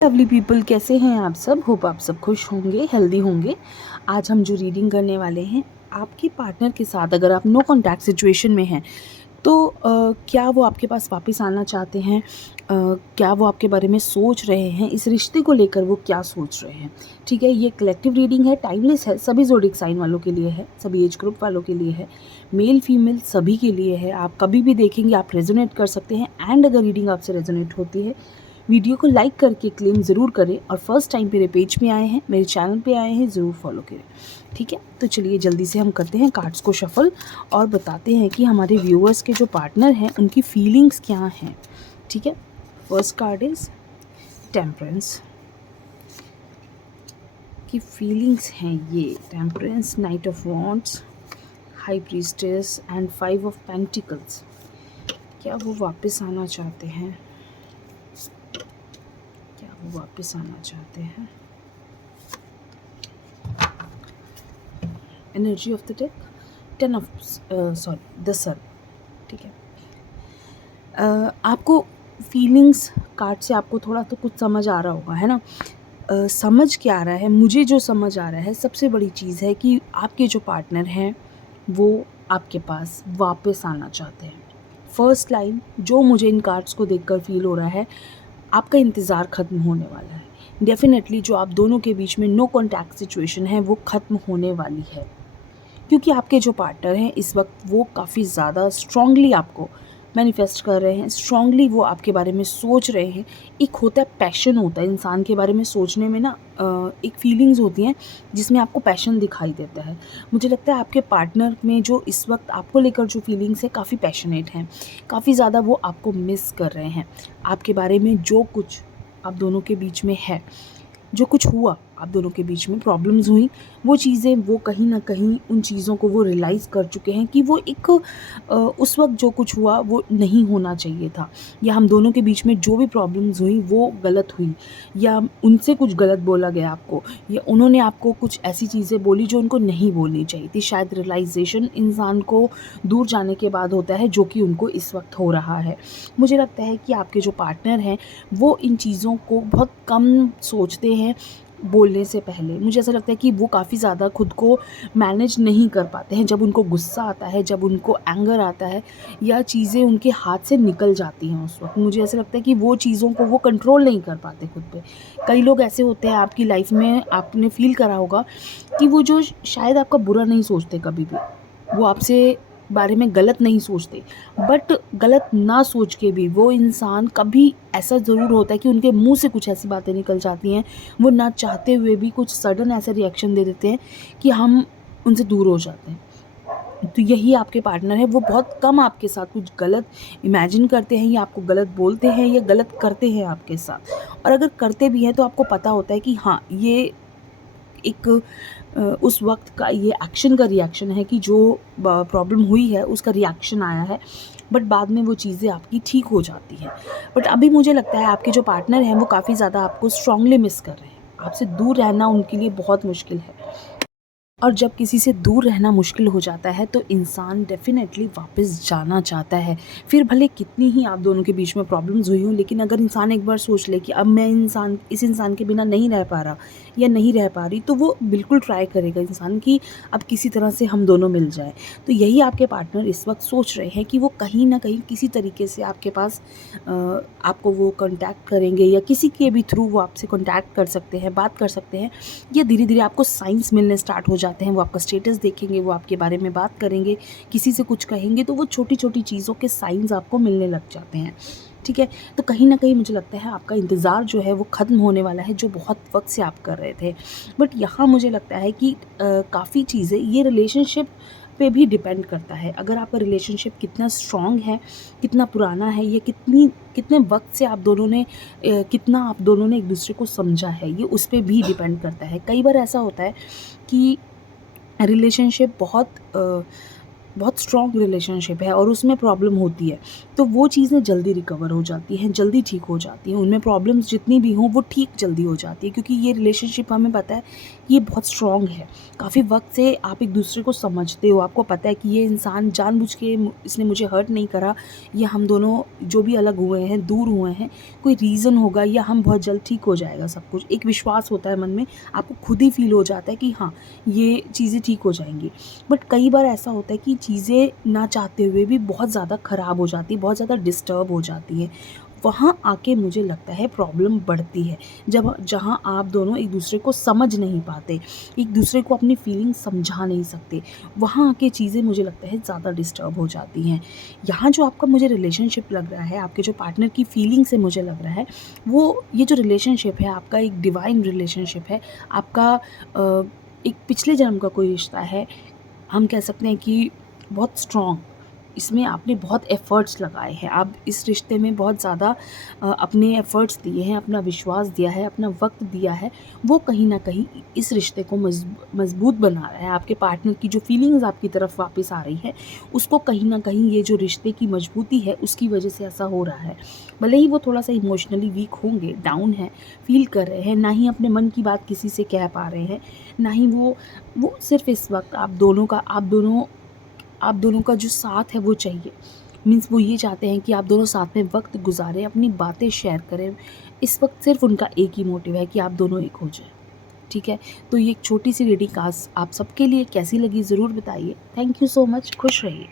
Lovely people, कैसे हैं आप सब? होप आप सब खुश होंगे, हेल्दी होंगे। आज हम जो रीडिंग करने वाले हैं, आपके पार्टनर के साथ अगर आप नो कॉन्टैक्ट सिचुएशन में हैं तो क्या वो आपके पास वापस आना चाहते हैं? क्या वो आपके बारे में सोच रहे हैं? इस रिश्ते को लेकर वो क्या सोच रहे हैं? ठीक है, ये कलेक्टिव रीडिंग है, टाइमलेस है, सभी ज़ोडिएक साइन वालों के लिए है, सभी एज ग्रुप वालों के लिए है, मेल फीमेल सभी के लिए है। आप कभी भी देखेंगे, आप रेजोनेट कर सकते हैं। एंड अगर रीडिंग आपसे रेजोनेट होती है, वीडियो को लाइक करके क्लेम ज़रूर करें, और फर्स्ट टाइम मेरे पेज पे आए हैं, मेरे चैनल पे आए हैं, ज़रूर फॉलो करें। ठीक है, तो चलिए जल्दी से हम करते हैं कार्ड्स को शफल और बताते हैं कि हमारे व्यूअर्स के जो पार्टनर हैं उनकी फीलिंग्स क्या हैं। ठीक है, फर्स्ट कार्ड इज़ टेम्परेंस की फीलिंग्स हैं ये। Temperance, night of wands, high priestess and 5 of pentacles. क्या वो वापस आना चाहते हैं? क्या वो वापस आना चाहते हैं? Energy of the deck, 10 of the sun. ठीक है, आपको फीलिंग्स कार्ड से आपको थोड़ा तो कुछ समझ आ रहा होगा, है ना? समझ क्या आ रहा है? मुझे जो समझ आ रहा है, सबसे बड़ी चीज़ है कि आपके जो पार्टनर हैं वो आपके पास वापस आना चाहते हैं। फर्स्ट लाइन जो मुझे इन कार्ड्स को देखकर फील हो रहा है, आपका इंतज़ार ख़त्म होने वाला है। डेफ़िनेटली जो आप दोनों के बीच में नो कॉन्टैक्ट सिचुएशन है वो ख़त्म होने वाली है, क्योंकि आपके जो पार्टनर हैं इस वक्त वो काफ़ी ज़्यादा स्ट्रांगली आपको मैनिफेस्ट कर रहे हैं, स्ट्रांगली वो आपके बारे में सोच रहे हैं। एक होता है पैशन, होता है इंसान के बारे में सोचने में ना, एक फीलिंग्स होती हैं जिसमें आपको पैशन दिखाई देता है। मुझे लगता है आपके पार्टनर में जो इस वक्त आपको लेकर जो फीलिंग्स है काफ़ी पैशनेट हैं, काफ़ी ज़्यादा वो आपको मिस कर रहे हैं। आपके बारे में जो कुछ आप दोनों के बीच में है, जो कुछ हुआ आप दोनों के बीच में, प्रॉब्लम्स हुई, वो चीज़ें वो कहीं ना कहीं उन चीज़ों को वो रियलाइज़ कर चुके हैं कि वो एक उस वक्त जो कुछ हुआ वो नहीं होना चाहिए था, या हम दोनों के बीच में जो भी प्रॉब्लम्स हुई वो गलत हुई, या उनसे कुछ गलत बोला गया आपको, या उन्होंने आपको कुछ ऐसी चीज़ें बोली जो उनको नहीं बोलनी चाहिए थी। शायद रियलाइजेशन इंसान को दूर जाने के बाद होता है, जो कि उनको इस वक्त हो रहा है। मुझे लगता है कि आपके जो पार्टनर हैं वो इन चीज़ों को बहुत कम सोचते हैं बोलने से पहले। मुझे ऐसा लगता है कि वो काफ़ी ज़्यादा खुद को मैनेज नहीं कर पाते हैं। जब उनको गुस्सा आता है, जब उनको एंगर आता है, या चीज़ें उनके हाथ से निकल जाती हैं उस वक्त, मुझे ऐसा लगता है कि वो चीज़ों को वो कंट्रोल नहीं कर पाते खुद पे। कई लोग ऐसे होते हैं आपकी लाइफ में, आपने फील करा होगा कि वो जो शायद आपका बुरा नहीं सोचते कभी भी, वो आपसे बारे में गलत नहीं सोचते, बट गलत ना सोच के भी वो इंसान कभी ऐसा ज़रूर होता है कि उनके मुंह से कुछ ऐसी बातें निकल जाती हैं, वो ना चाहते हुए भी कुछ सडन ऐसा रिएक्शन दे देते हैं कि हम उनसे दूर हो जाते हैं। तो यही आपके पार्टनर है, वो बहुत कम आपके साथ कुछ गलत इमेजिन करते हैं, या आपको गलत बोलते हैं, या गलत करते हैं आपके साथ। और अगर करते भी हैं तो आपको पता होता है कि हाँ, ये एक उस वक्त का ये एक्शन का रिएक्शन है कि जो प्रॉब्लम हुई है उसका रिएक्शन आया है, बट बाद में वो चीज़ें आपकी ठीक हो जाती हैं। बट अभी मुझे लगता है आपके जो पार्टनर हैं वो काफ़ी ज़्यादा आपको स्ट्रांगली मिस कर रहे हैं। आपसे दूर रहना उनके लिए बहुत मुश्किल है, और जब किसी से दूर रहना मुश्किल हो जाता है तो इंसान डेफ़िनेटली वापस जाना चाहता है। फिर भले कितनी ही आप दोनों के बीच में प्रॉब्लम्स हुई हों, लेकिन अगर इंसान एक बार सोच ले कि अब मैं इस इंसान के बिना नहीं रह पा रहा या नहीं रह पा रही, तो वो बिल्कुल ट्राई करेगा इंसान कि अब किसी तरह से हम दोनों मिल जाएँ। तो यही आपके पार्टनर इस वक्त सोच रहे हैं कि वो कहीं न कहीं किसी तरीके से आपके पास आपको वो कॉन्टैक्ट करेंगे, या किसी के भी थ्रू वो आपसे कॉन्टैक्ट कर सकते हैं, बात कर सकते हैं, या धीरे-धीरे आपको साइंस मिलने स्टार्ट हो जाते हैं। वो आपका स्टेटस देखेंगे, वो आपके बारे में बात करेंगे, किसी से कुछ कहेंगे तो वो छोटी-छोटी चीज़ों के साइंस आपको मिलने लग जाते हैं। ठीक है? तो कहीं न कहीं मुझे लगता है आपका इंतज़ार जो है वो ख़त्म होने वाला है, जो बहुत वक़्त से आप कर रहे थे। बट यहाँ मुझे लगता है कि काफ़ी चीज़ें ये रिलेशनशिप पे भी डिपेंड करता है। अगर आपका रिलेशनशिप कितना स्ट्रॉन्ग है, कितना पुराना है, ये कितने वक़्त से आप दोनों ने कितना आप दोनों ने एक-दूसरे को समझा है, ये उस पे भी डिपेंड करता है। कई बार ऐसा होता है कि रिलेशनशिप बहुत बहुत स्ट्रॉन्ग रिलेशनशिप है और उसमें प्रॉब्लम होती है, तो वो चीज़ें जल्दी रिकवर हो जाती हैं, जल्दी ठीक हो जाती हैं। उनमें प्रॉब्लम्स जितनी भी हों वो ठीक जल्दी हो जाती है, क्योंकि ये रिलेशनशिप हमें पता है ये बहुत स्ट्रॉन्ग है। काफ़ी वक़्त से आप एक दूसरे को समझते हो, आपको पता है कि ये इंसान जानबूझ के इसने मुझे हर्ट नहीं करा, या हम दोनों जो भी अलग हुए हैं, दूर हुए हैं, कोई रीज़न होगा, या हम बहुत जल्द ठीक हो जाएगा सब कुछ। एक विश्वास होता है मन में, आपको खुद ही फ़ील हो जाता है कि हाँ, ये चीज़ें ठीक हो जाएँगी। बट कई बार ऐसा होता है कि चीज़ें ना चाहते हुए भी बहुत ज़्यादा ख़राब हो जाती है, बहुत ज़्यादा डिस्टर्ब हो जाती हैं। वहाँ आके मुझे लगता है प्रॉब्लम बढ़ती है, जब जहाँ आप दोनों एक दूसरे को समझ नहीं पाते, एक दूसरे को अपनी फीलिंग समझा नहीं सकते, वहाँ आके चीज़ें मुझे लगता है ज़्यादा डिस्टर्ब हो जाती हैं। यहाँ जो आपका मुझे रिलेशनशिप लग रहा है, आपके जो पार्टनर की फीलिंग से मुझे लग रहा है, वो ये जो रिलेशनशिप है आपका एक डिवाइन रिलेशनशिप है, आपका एक पिछले जन्म का कोई रिश्ता है। हम कह सकते हैं कि बहुत स्ट्रॉन्ग, इसमें आपने बहुत एफ़र्ट्स लगाए हैं, आप इस रिश्ते में बहुत ज़्यादा अपने एफ़र्ट्स दिए हैं, अपना विश्वास दिया है, अपना वक़्त दिया है, वो कहीं न कहीं इस रिश्ते को मज़बूत बना रहा है। आपके पार्टनर की जो फ़ीलिंग्स आपकी तरफ वापस आ रही है, उसको कहीं न कहीं ये जो रिश्ते की मज़बूती है, उसकी वजह से ऐसा हो रहा है। भले ही वो थोड़ा-सा इमोशनली वीक होंगे, डाउन हैं, फ़ील कर रहे हैं, ना ही अपने मन की बात किसी से कह पा रहे हैं, ना ही वो सिर्फ़ इस वक़्त आप दोनों का जो साथ है वो चाहिए। मीन्स वो ये चाहते हैं कि आप दोनों साथ में वक़्त गुज़ारें, अपनी बातें शेयर करें। इस वक़्त सिर्फ़ उनका एक ही मोटिव है कि आप दोनों एक हो जाएँ, ठीक है? तो ये एक छोटी-सी रीडिंग कास्ट आप सबके लिए कैसी लगी ज़रूर बताइए। थैंक यू सो मच, खुश रहिए।